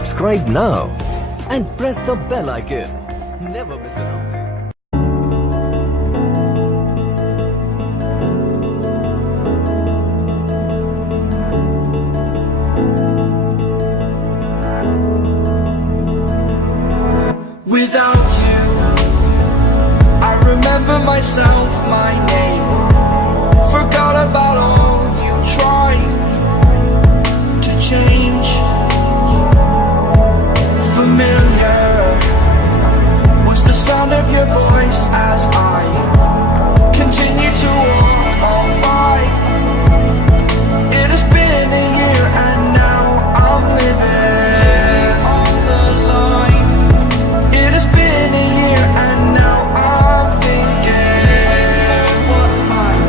Subscribe now and press the bell icon. Never miss an update. Without you, I remember myself, my name. Forgot about all you tried to change. Familiar was the sound of your voice as I continue to walk on by. It has been a year and now I'm living on the line. It has been a year and now I'm thinking what's mine,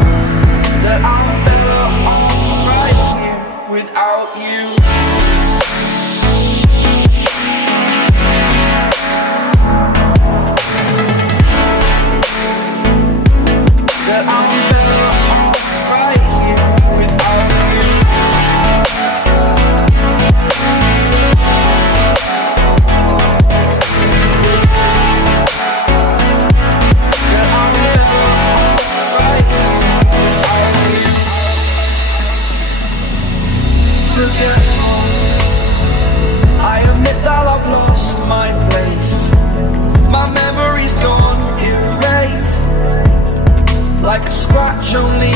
that I'm better off right here without you. That I'm better off right here without you. That I'm better off right here without you. Forgetful, I admit that I've lost my place. My memory's gone erased, like a scratch only